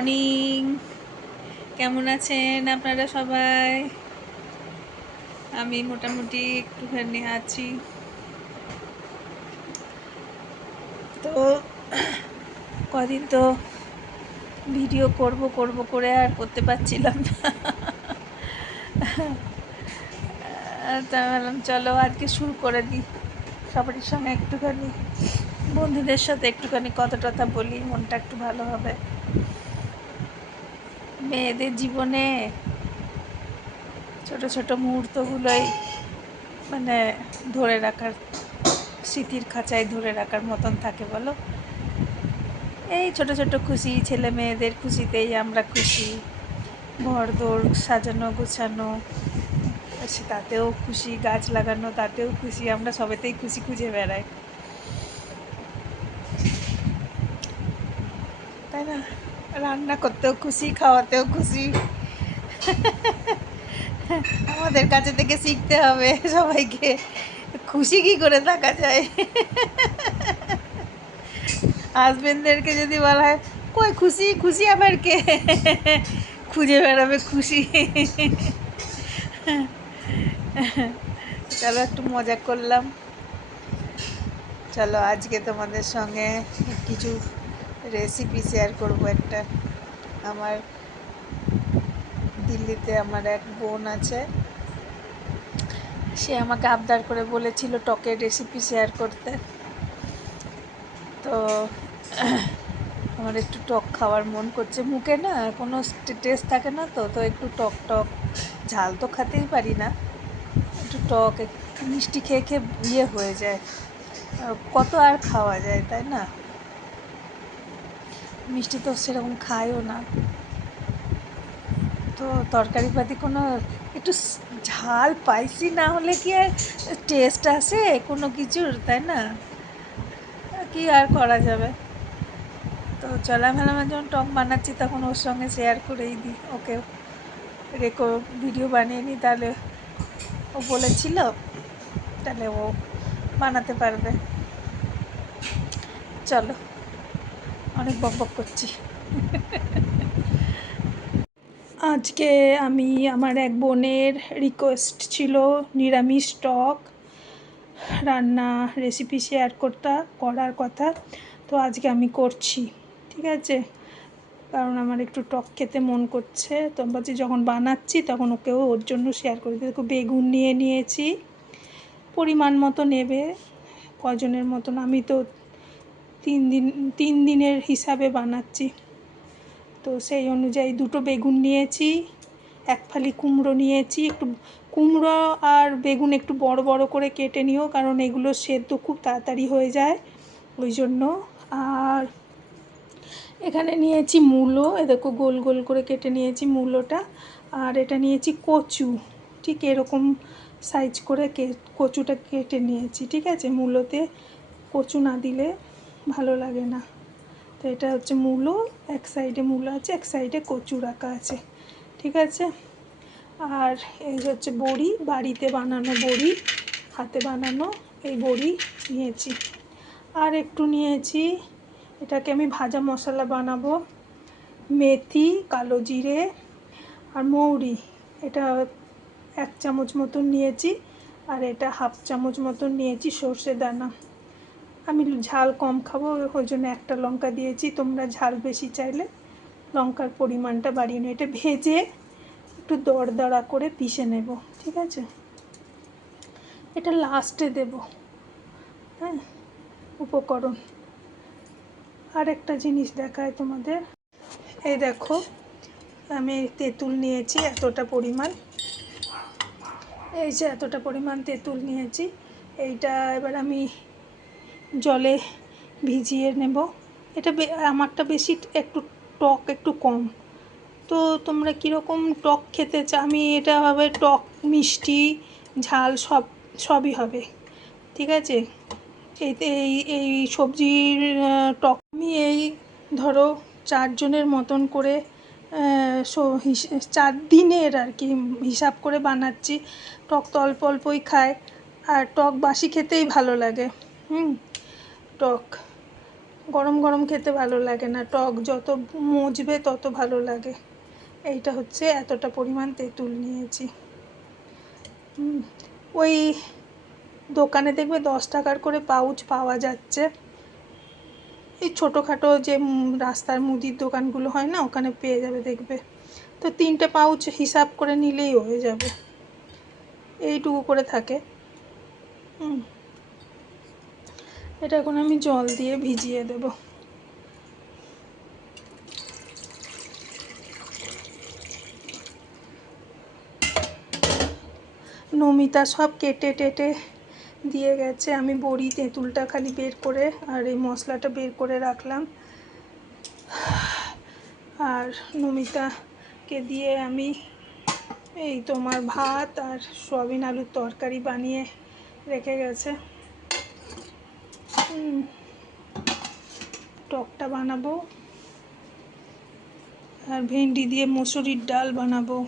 Morning. কেমন আছেন আপনারা সবাই? আমি মোটামুটি একটুখানি আছি। তো কদিন তো ভিডিও করব করে আর করতে পারছিলাম না। তা ভাবলাম চলো আজকে শুরু করে দিই, সবারই সঙ্গে একটুখানি, বন্ধুদের সাথে একটুখানি কথা টথা বলি, মনটা একটু ভালো হবে। মেয়েদের জীবনে ছোট ছোট মুহূর্তগুলোই মানে ধরে রাখার, স্মৃতির খাঁচায় ধরে রাখার মতন থাকে বলো। এই ছোট ছোট খুশি, ছেলে মেয়েদের খুশিতেই আমরা খুশি, ঘরদোর সাজানো গোছানো তাতেও খুশি, গাছ লাগানো তাতেও খুশি, আমরা সবেতেই খুশি খুঁজে বেড়াই, তাই না? রান্না করতেও খুশি, খাওয়াতেও খুশি। আমাদের কাছে থেকে শিখতে হবে সবাইকে খুশি কী করে থাকা যায়। হাজবেন্ডদেরকে যদি বলা হয় কই খুশি, খুশি আবার কে, খুঁজে বেড়াবে খুশি। চলো একটু মজা করলাম। চলো আজকে তোমাদের সঙ্গে কিছু রেসিপি শেয়ার করব। একটা আমার দিল্লিতে আমার এক বোন আছে, সে আমাকে আবদার করে বলেছিল টকের রেসিপি শেয়ার করতে। তো আমার একটু টক খাওয়ার মন করছে, মুখে না কোনো টেস্ট থাকে না, তো তো একটু টক টক, ঝাল তো খেতেই পারি না, একটু টক, একটু মিষ্টি খেয়ে খেয়ে ইয়ে হয়ে যায়, কত আর খাওয়া যায়, তাই না? মিষ্টি তো সেরকম খায়ও না, তো তরকারি পাতি কোনো একটু ঝাল স্পাইসি না হলে কি আর টেস্ট আসে কোনো কিছুর, তাই না? কি আর করা যাবে। তো চলামেলা যখন টক বানাচ্ছি তখন ওর সঙ্গে শেয়ার করেই দিই, ওকে ভিডিও বানিয়ে নিই, তাহলে ও বলেছিল, তাহলে ও বানাতে পারবে। চলো, অনেক বকবক করছি। আজকে আমি, আমার এক বোনের রিকোয়েস্ট ছিল নিরামিষ টক রান্না রেসিপি শেয়ার করার কথা, তো আজকে আমি করছি, ঠিক আছে? কারণ আমার একটু টক খেতে মন করছে, তো ভাবছি যখন বানাচ্ছি তখন ওকেও ওর জন্য শেয়ার করে দিই। দেখো বেগুন নিয়ে নিয়েছি, পরিমাণ মতো নেবে, কজনের মতন, আমি তো 3 দিনের হিসাবে বানাচ্ছি, তো সেই অনুযায়ী 2টো বেগুন নিয়েছি, 1 ফালি কুমড়ো নিয়েছি। একটু কুমড়ো আর বেগুন একটু বড় বড় করে কেটে নিও, কারণ এগুলো সেদ্ধ খুব তাড়াতাড়ি হয়ে যায় ওই জন্য। আর এখানে নিয়েছি মূলো, দেখো গোল গোল করে কেটে নিয়েছি মূলোটা। আর এটা নিয়েছি কচু, ঠিক এরকম সাইজ করে কচুটা কেটে নিয়েছি, ঠিক আছে? মূলোতে কচু না দিলে ভালো লাগে না, তো এটা হচ্ছে মূলো, এক সাইডে মূলো আছে, এক সাইডে কচু রাখা আছে, ঠিক আছে? আর এই হচ্ছে বড়ি, বাড়িতে বানানো বড়ি, হাতে বানানো এই বড়ি নিয়েছি। আর একটু নিয়েছি, এটাকে আমি ভাজা মশলা বানাবো, মেথি, কালো জিরে আর মৌরি, এটা 1 চামচ মতন নিয়েছি। আর এটা 1/2 চামচ মতন নিয়েছি সর্ষে দানা। আমি ঝাল কম খাবো, ওই জন্য 1টা লঙ্কা দিয়েছি, তোমরা ঝাল বেশি চাইলে লঙ্কার পরিমাণটা বাড়িয়ে নেবে। এটা ভেজে একটু দরদরা করে পিষে নেব, ঠিক আছে? এটা লাস্টে দেব, হ্যাঁ, উপকরণ। আর একটা জিনিস দেখায় তোমাদের, এই দেখো আমি তেঁতুল নিয়েছি এতটা পরিমাণ, এই যে এতটা পরিমাণ তেঁতুল নিয়েছি, এইটা এবার আমি জলে ভিজিয়ে নেব। এটা আমারটা বেশি একটু টক একটু কম, তো তোমরা কীরকম টক খেতে চাও, আমি এটা হবে টক মিষ্টি ঝাল সবই হবে, ঠিক আছে? এতে এই সবজির টক আমি এই ধরো 4 জনের মতন করে 4 দিনের আর কি হিসাব করে বানাচ্ছি। টক তো অল্প অল্পই খায়, আর টক বাসি খেতেই ভালো লাগে, টক গরম গরম খেতে ভালো লাগে না, টক যত মজবে তত ভালো লাগে। এইটা হচ্ছে এতটা পরিমাণ তেঁতুল নিয়েছি। ওই দোকানে দেখবে 10 টাকার করে পাউচ পাওয়া যাচ্ছে, এই ছোটোখাটো যে রাস্তার মুদির দোকানগুলো হয় না, ওখানে পেয়ে যাবে দেখবে। তো 3টে পাউচ হিসাব করে নিলেই হয়ে যাবে, এইটুকু করে থাকে। এটা এখন আমি জল দিয়ে ভিজিয়ে দেব। নমিতা সব কেটে টেটে দিয়ে গেছে, আমি বড়ি তেঁতুলটা খালি বের করে আর এই মশলাটা বের করে রাখলাম। আর নমিতাকে দিয়ে আমি এই তোমার ভাত আর সয়াবিন আলুর তরকারি বানিয়ে রেখে গেছে। টকটা বানাবো আর ভেন্ডি দিয়ে মসুরির ডাল বানাবো।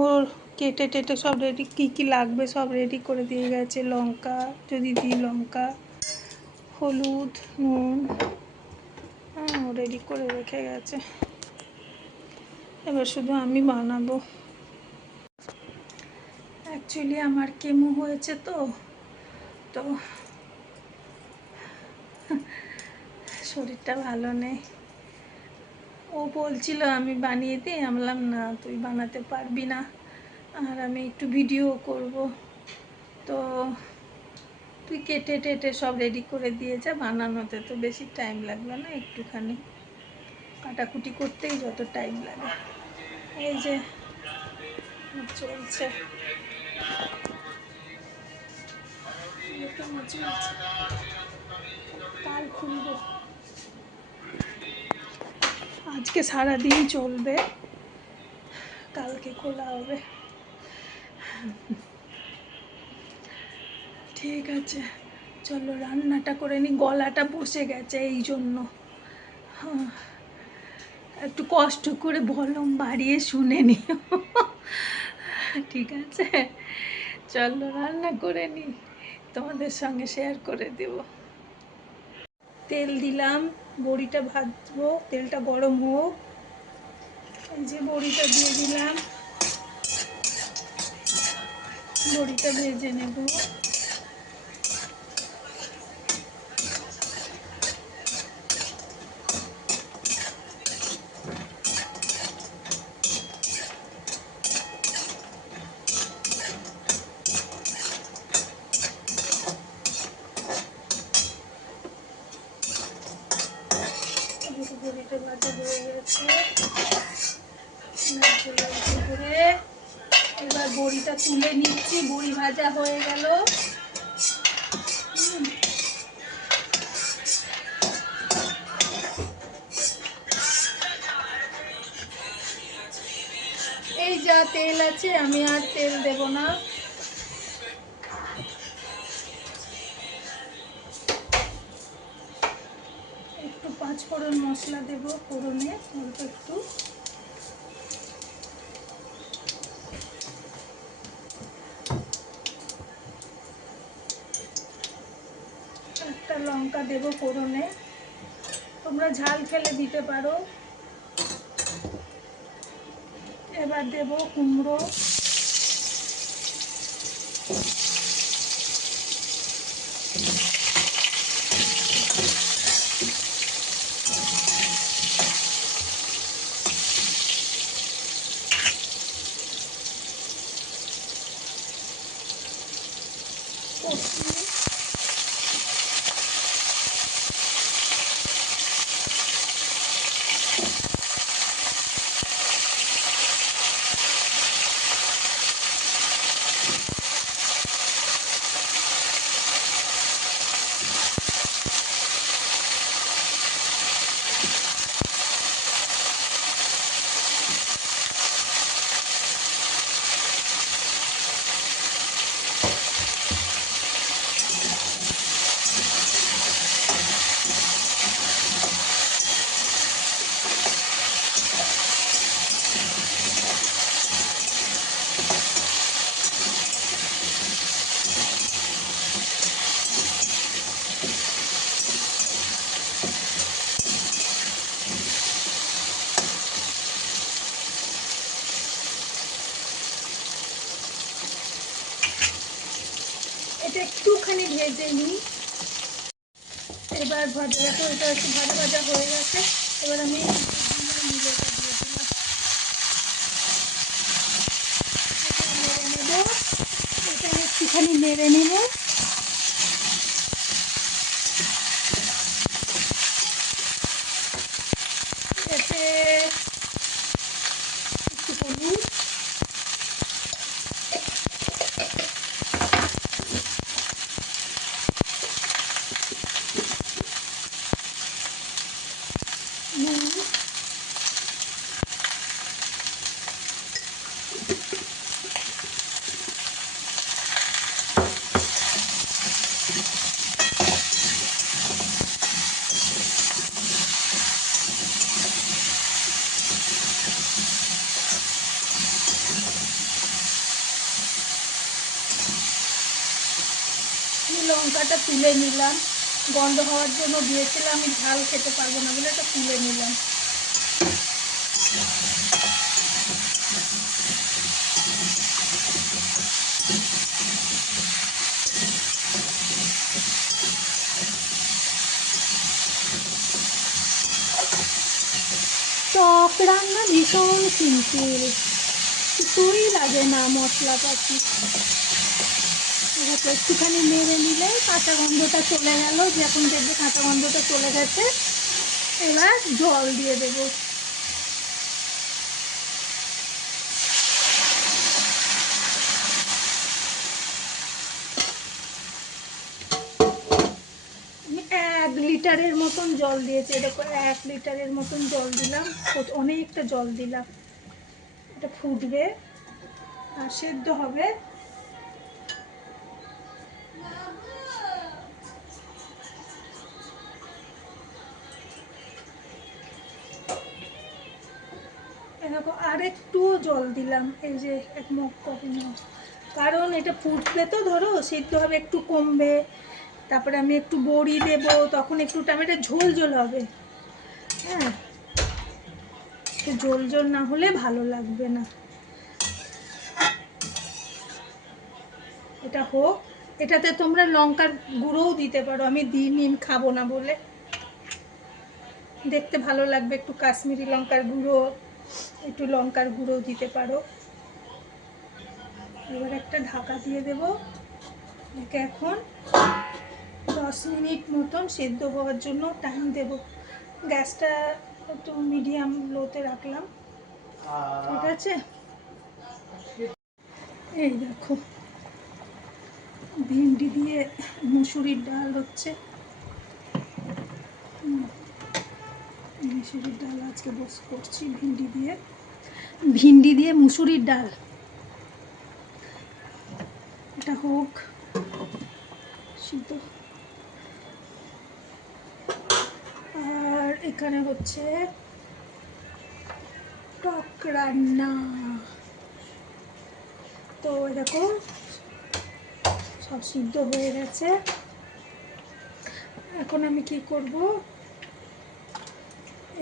ওর কেটে টেটে সব রেডি, কী কী লাগবে সব রেডি করে দিয়ে গেছে। লঙ্কা যদি দিই লঙ্কা, হলুদ, নুন রেডি করে রেখে গেছে। এবার শুধু আমি বানাবো। অ্যাকচুয়ালি আমার কেমো হয়েছে তো শরীরটা ভালো নেই। ও বলছিল আমি বানিয়ে দিই, আমি বললাম না তুই বানাতে পারবি না, আর আমি একটু ভিডিও করব, তো তুই কেটে টেটে সব রেডি করে দিয়ে যা, বানানোতে তো বেশি টাইম লাগবে না, একটুখানি কাটাকুটি করতেই যত টাইম লাগে। এই যে চলছে, কাল খুলবো, আজকে সারাদিন চলবে, কালকে খোলা হবে। ঠিক আছে, চলো রান্নাটা করে নি, গলাটা বসে গেছে এই জন্য একটু কষ্ট করে ভলিউম বাড়িয়ে শুনে নিও। ঠিক আছে, চলো রান্না করে নি, তোমাদের সঙ্গে শেয়ার করে দেব। তেল দিলাম, বড়িটা ভাজবো, তেলটা গরম হোক। এই যে বড়িটা দিয়ে দিলাম, বড়িটা ভেজে নেব। বড়িটা ভাজা হয়ে গেছে, এবার বড়িটা তুলে নিচ্ছি, বড়ি ভাজা হয়ে গেল। এই যা তেল আছে, আমি আর তেল দেব না। একটু 5 ফোড়ন মশলা দেব, ফোড়নে অল্প একটু, একটা লঙ্কা দেব ফোড়নে, তোমরা ঝাল খেলে দিতে পারো। এবার দেব কুমড়ো, কচু, ভেজে নিই। এবার ভাজাটা ওটা একটু ভাজা ভাজা হয়ে গেছে। এবার আমি মিলেটা দিয়ে দিলাম, নেড়ে নেবো। এটা একটুখানি নেড়ে নেব। এতে একটু হলুদ, নুন, লঙ্কাটা তুলে নিলাম। গন্ধ হওয়ার জন্য দিয়েছিলাম, আমি ঝাল খেতে পারবো না বলে এটা তুলে নিলাম। টক রান্না ভীষণ সিম্পল, কিছুই লাগে না মশলাপাতি। এবার একটুখানি নেড়ে নিলে কাঁচা গন্ধটা চলে গেল, যখন দেখবে কাঁচা গন্ধটা চলে গেছে এবার জল দিয়ে দেবো। আমি 1 লিটারের মতন জল দিয়েছি, এরকম 1 লিটারের মতন জল দিলাম, অনেকটা জল দিলাম। এটা ফুটবে আর সেদ্ধ হবে। এরকম আর একটু জল দিলাম, এই যে 1 মগ কফি মগ, কারণ এটা ফুটবে তো, ধরো সিদ্ধ হবে, একটু কমবে। তারপরে আমি একটু বড়ি দেবো, তখন একটু টমেটো ঝোল ঝোল হবে। হ্যাঁ, একটু ঝোল ঝোল না হলে ভালো লাগবে না। এটা হোক, এটাতে তোমরা লঙ্কার গুঁড়োও দিতে পারো, আমি দিইনি, খাবো না বলে। দেখতে ভালো লাগবে, একটু কাশ্মীরি লঙ্কার গুঁড়ো, একটু লঙ্কার গুঁড়ো দিতে পারো। এবার একটা ঢাকা দিয়ে দেব। একে এখন 10 মিনিট মতন সেদ্ধ হওয়ার জন্য টাইম দেব। গ্যাসটা একটু মিডিয়াম লোতে রাখলাম, ঠিক আছে। এই দেখো, ভিন্ডি দিয়ে মুসুরির ডাল হচ্ছে। মুসুরির ডাল আজকে করছি, ভিন্ডি দিয়ে মুসুরির ডাল। এটা হোক সিদ্ধ। আর এখানে হচ্ছে টক রান্না। তো দেখো সব সিদ্ধ হয়ে গেছে। এখন আমি কি করব,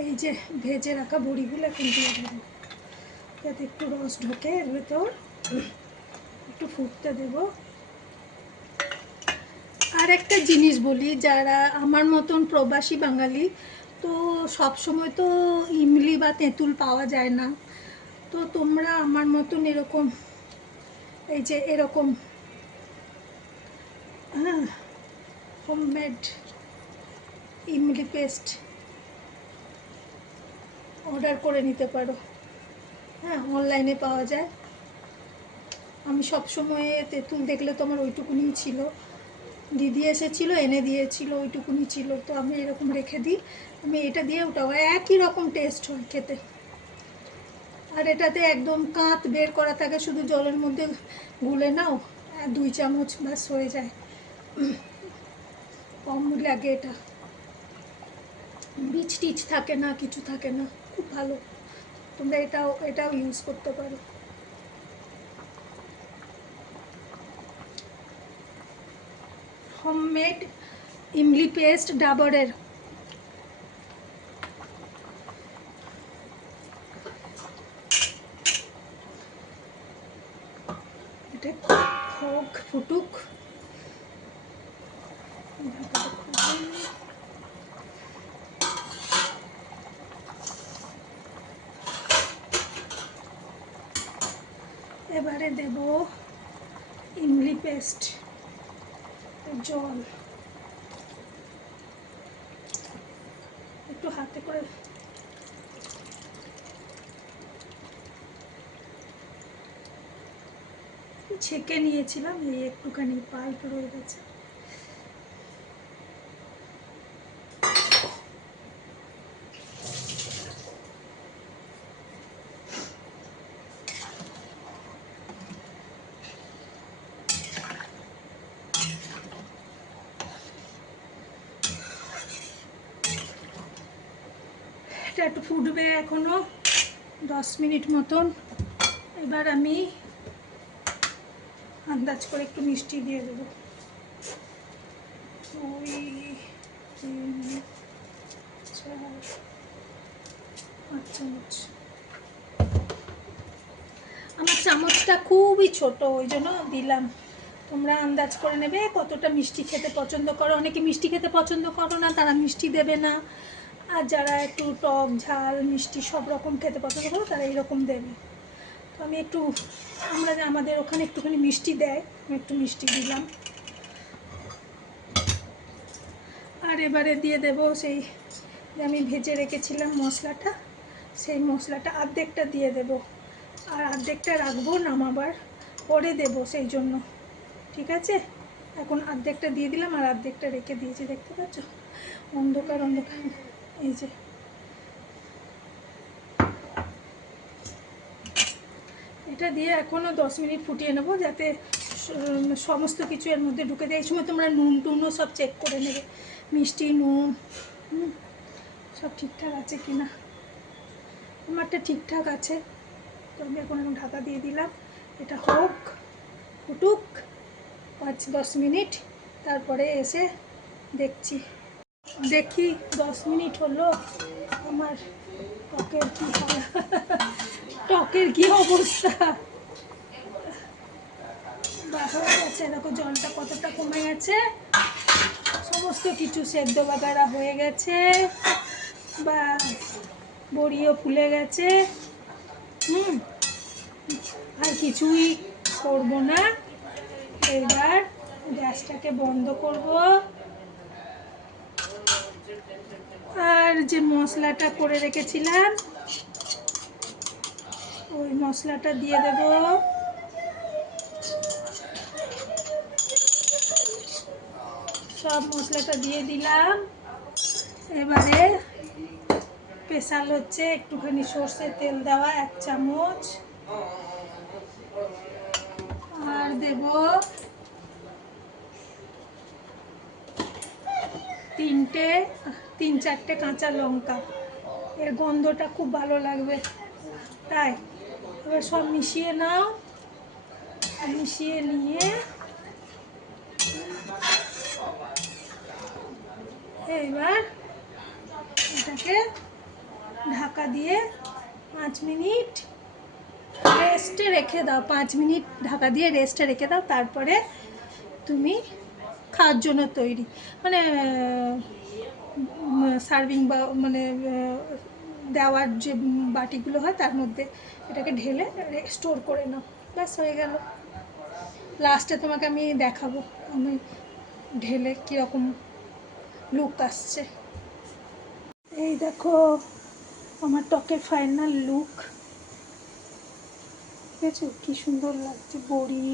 এই যে ভেজে রাখা বড়িগুলো এখন দিয়ে দেবো, যাতে একটু রস ঢোকে এর ভেতর, একটু ফুটতে দেব। আর একটা জিনিস বলি, যারা আমার মতন প্রবাসী বাঙালি, তো সব সময় তো ইমলি বা তেঁতুল পাওয়া যায় না, তো তোমরা আমার মতন এরকম, এই যে এরকম, হ্যাঁ, হোমমেড ইমলি পেস্ট অর্ডার করে নিতে পারো। হ্যাঁ, অনলাইনে পাওয়া যায়। আমি সব সময় তেঁতুল দেখলে তো আমার ওইটুকুনি ছিল, দিদি এসেছিল এনে দিয়েছিল, ওইটুকুনি ছিল, তো আমি এরকম রেখে দিই। আমি এটা দিয়ে, ওটাও একই রকম টেস্ট হয় খেতে। আর এটাতে একদম কাঁচ বের করা থাকে, শুধু জলের মধ্যে গুলে নাও, 2 চামচ ব্যাস হয়ে যায়, কম লাগে। এটা বীজ টিচ থাকে না, কিছু থাকে না, খুব ভালো। তোমরা এটাও ইউজ করতে পারো। হোমমেড ইমলি পেস্ট ডাবরের। এটা হোক, ফুটুক। এবারে দেব ইমলি পেস্ট, জল একটু হাতে করে ছেঁকে নিয়েছিলাম, এই একটুখানি পাল্প রয়ে গেছে। এটা একটু ফুটবে এখনো 10 মিনিট মতন। এবার আমি আন্দাজ করে একটু মিষ্টি দিয়ে দেবো, 2, 3, 4, 5 চামচ। আমার চামচটা খুবই ছোট, ওই জন্য দিলাম। তোমরা আন্দাজ করে নেবে কতটা মিষ্টি খেতে পছন্দ করো। অনেকে মিষ্টি খেতে পছন্দ করো না, তারা মিষ্টি দেবে না। আর যারা একটু টক ঝাল মিষ্টি সব রকম খেতে পছন্দ করো তারা এইরকম দেবে। তো আমি একটু, আমাদের ওখানে একটুখানি মিষ্টি দেয়, আমি একটু মিষ্টি দিলাম। আর এবারে দিয়ে দেব সেই যে আমি ভেজে রেখেছিলাম মশলাটা, সেই মশলাটা অর্ধেকটা দিয়ে দেব, আর অর্ধেকটা রাখবো নামাবার পরে দেব, সেই জন্য। ঠিক আছে, এখন অর্ধেকটা দিয়ে দিলাম আর অর্ধেকটা রেখে দিয়েছি, দেখতে পাচ্ছ অন্ধকার অন্ধকার। এই যে এটা দিয়ে এখনও 10 মিনিট ফুটিয়ে নেবো, যাতে সমস্ত কিছু এর মধ্যে ঢুকে দেয়। এই সময় তোমরা নুন টুনও সব চেক করে নেবে, মিষ্টি নুন সব ঠিকঠাক আছে কি না। আমারটা ঠিকঠাক আছে। তো আমি এখন ঢাকা দিয়ে দিলাম, এটা হোক, ফুটুক 5-10 মিনিট, তারপরে এসে দেখছি। দেখি 10 মিনিট হলো, আমার টকের কি অবস্থা। হয়ে গেছে, দেখো জলটা কতটা কমে গেছে, সমস্ত কিছু সেদ্ধ বাগারা হয়ে গেছে, বা বড়িও ফুলে গেছে। আর কিছুই করব না, এবার গ্যাসটাকে বন্ধ করব। আর যে মশলাটা করে রেখেছিলাম ওই মশলাটা দিয়ে দেব। সব মশলাটা দিয়ে দিলাম। এবারে স্পেশাল হচ্ছে একটুখানি সর্ষের তেল দেওয়া 1 চামচ, আর দেব 3-4টে কাঁচা লঙ্কা, এর গন্ধটা খুব ভালো লাগবে। তাই এবার সব মিশিয়ে নাও, মিশিয়ে নিয়ে এবার এটাকে ঢাকা দিয়ে 5 মিনিট রেস্টে রেখে দাও। 5 মিনিট ঢাকা দিয়ে রেস্টে রেখে দাও, তারপরে তুমি খাওয়ার জন্য তৈরি। মানে সার্ভিং বা মানে দেওয়ার যে বাটিগুলো হয় তার মধ্যে এটাকে ঢেলে স্টোর করে নাও, ব্যাস হয়ে গেল। লাস্টে তোমাকে আমি দেখাবো আমি ঢেলে কীরকম লুক আসছে। এই দেখো আমার টকের ফাইনাল লুক, ঠিক আছে, কী সুন্দর লাগছে। বড়ি,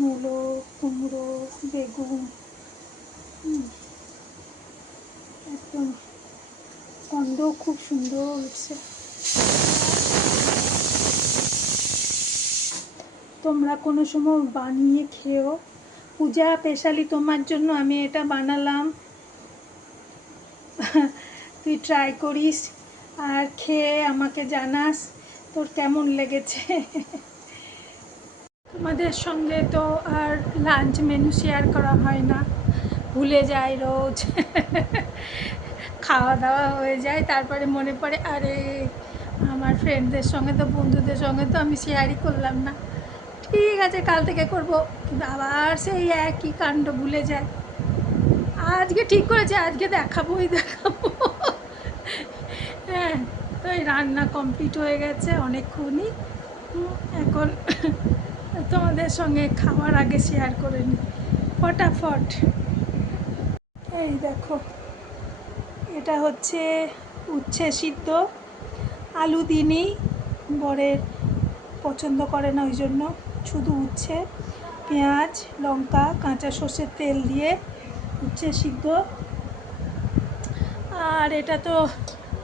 মূলো, কুমড়ো, বেগুন, একদম গন্ধও খুব সুন্দর উঠছে। তোমরা কোনো সময় বানিয়ে খেও। পূজা, স্পেশালি তোমার জন্য আমি এটা বানালাম, তুই ট্রাই করিস আর খেয়ে আমাকে জানাস তোর কেমন লেগেছে। তোমাদের সঙ্গে তো আর লাঞ্চ মেনু শেয়ার করা হয় না, ভুলে যাই রোজ। খাওয়া দাওয়া হয়ে যায়, তারপরে মনে পড়ে আরে আমার ফ্রেন্ডদের সঙ্গে তো, বন্ধুদের সঙ্গে তো আমি শেয়ারই করলাম না। ঠিক আছে, কাল থেকে করব, কিন্তু আবার সেই একই কাণ্ড, ভুলে যায়। আজকে ঠিক করেছে, আজকে দেখাবোই। হ্যাঁ, তো এই রান্না কমপ্লিট হয়ে গেছে অনেকক্ষণই। এখন তোমাদের সঙ্গে খাওয়ার আগে শেয়ার করে নিই ফটাফট। এই দেখো, এটা হচ্ছে উচ্ছে সিদ্ধ, আলু দিনই, বরের পছন্দ করে না ওই জন্য শুধু উচ্ছে, পেঁয়াজ, লঙ্কা, কাঁচা সর্ষের তেল দিয়ে উচ্ছে সিদ্ধ। আর এটা তো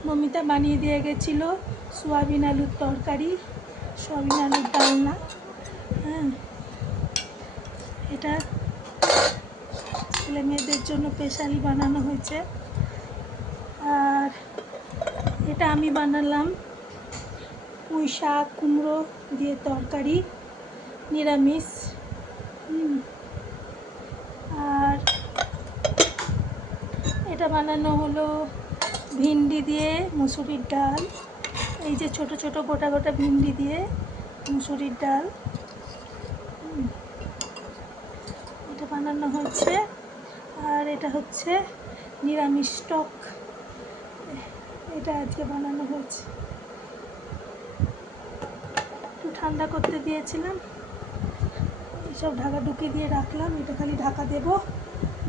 মমিতা বানিয়ে দিয়ে গেছিলো, সোয়াবিন আলুর তরকারি, সোয়াবিন আলুর ডালনা। হ্যাঁ, এটা ছেলে মেয়েদের জন্য স্পেশালি বানানো হয়েছে। আর এটা আমি বানালাম পুঁই শাক কুমড়ো দিয়ে তরকারি, নিরামিষ। আর এটা বানানো হলো ভিন্ডি দিয়ে মুসুরির ডাল, এই যে ছোট ছোট গোটা গোটা ভিন্ডি দিয়ে মুসুরির ডাল এটা বানানো হচ্ছে। আর এটা হচ্ছে নিরামিষ টক, এটা আজকে বানানো হয়েছে। একটু ঠান্ডা করতে দিয়েছিলাম, এইসব ঢাকা ঢুকিয়ে দিয়ে রাখলাম, এটা খালি ঢাকা দেব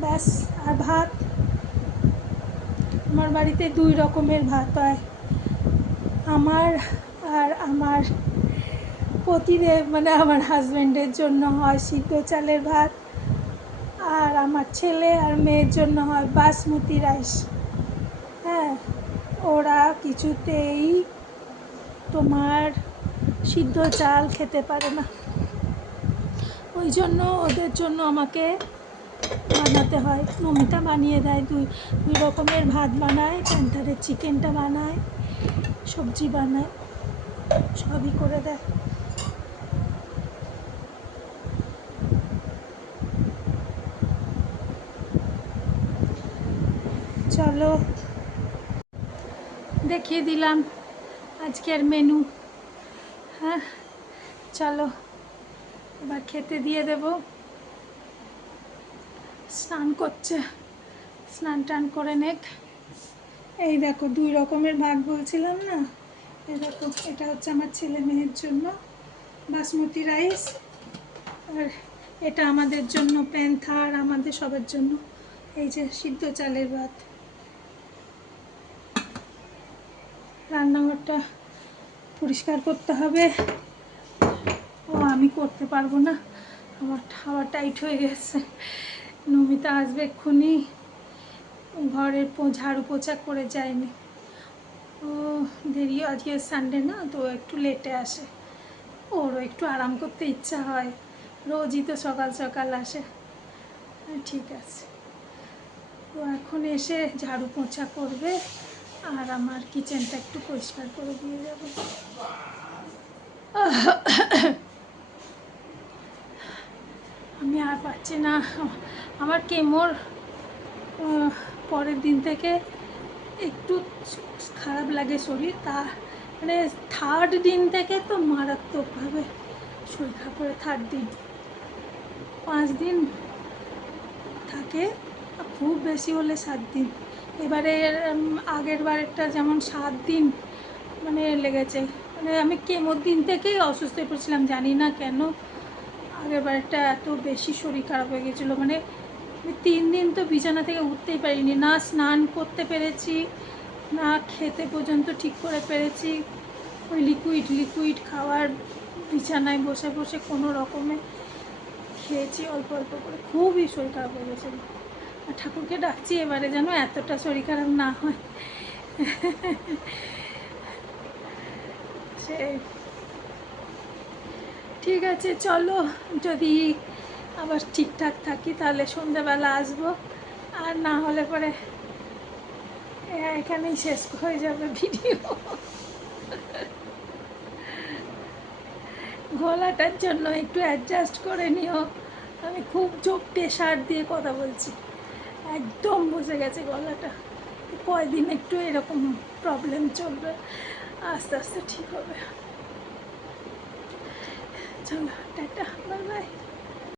ব্যাস। আর ভাত, আমার বাড়িতে 2 রকমের ভাত হয়, আমার আর আমার পতিদেব মানে আমার হাজব্যান্ডের জন্য হয় সিদ্ধ চালের ভাত, আর আমার ছেলে আর মেয়ের জন্য হয় বাসমতি রাইস। হ্যাঁ, ওরা কিছুতেই তোমার সিদ্ধ চাল খেতে পারে না, ওই জন্য ওদের জন্য আমাকে বানাতে হয়। মমিতা বানিয়ে দেয়, দুই রকমের ভাত বানায়, প্যান্থারের চিকেনটা বানায়, সবজি বানায়, সবই করে দেয়। চলো দেখিয়ে দিলাম আজকের মেনু। হ্যাঁ চলো এবার খেতে দিয়ে দেব। স্নান করছে, স্নান টান করে নেক। এই দেখো 2 রকমের ভাত বলছিলাম না, এই দেখো এটা হচ্ছে আমার ছেলে মেয়ের জন্য বাসমতি রাইস, আর এটা আমাদের জন্য প্যান্থার, আমাদের সবার জন্য এই যে সিদ্ধ চালের ভাত। রান্নাঘরটা পরিষ্কার করতে হবে, ও আমি করতে পারবো না, আমার হাওয়া টাইট হয়ে গেছে। নমিতা আসবে এক্ষুনি, ঘরের ঝাড়ু পোছা করে যায়নি, ও দেরি, আজকে সানডে না তো একটু লেটে আসে, ওরও একটু আরাম করতে ইচ্ছা হয়, রোজই তো সকাল সকাল আসে। ঠিক আছে, ও এখন এসে ঝাড়ু পোছা করবে আর আমার কিচেনটা একটু পরিষ্কার করে দিয়ে যাবে। আমি আর পারছি না, আমার কেমোর পরের দিন থেকে একটু খারাপ লাগে শরীর, তা মানে 3rd দিন থেকে তো মারাত্মকভাবে শরীর খারাপ করে। 3rd দিন 5 দিন থাকে, খুব বেশি হলে 7 দিন। এবারে আগের বারেরটা যেমন 7 দিন মানে লেগেছে, মানে আমি কেমোর দিন থেকেই অসুস্থ হয়ে পড়েছিলাম, জানি না কেন। আগের বারেরটা এত বেশি শরীর খারাপ হয়ে গেছিলো, মানে আমি 3 দিন তো বিছানা থেকে উঠতেই পারিনি, না স্নান করতে পেরেছি, না খেতে পর্যন্ত ঠিক করে পেরেছি, ওই লিকুইড খাওয়ার, বিছানায় বসে বসে কোনো রকমে খেয়েছি অল্প অল্প করে, খুবই শরীর খারাপ হয়ে গেছিলো। আর ঠাকুরকে ডাকছি এবারে যেন এতটা শরীর খারাপ না হয়। সেই ঠিক আছে, চলো যদি আবার ঠিকঠাক থাকি তাহলে সন্ধ্যেবেলা আসবো, আর না হলে পরে এখানেই শেষ হয়ে যাবে ভিডিও। গলাটার জন্য একটু অ্যাডজাস্ট করে নিও, আমি খুব জোর প্রেশার দিয়ে কথা বলছি, একদম বসে গেছে গলাটা, কয়দিন একটু এরকম প্রবলেম চলবে, আস্তে আস্তে ঠিক হবে। চলো টাটা, বাই বাই।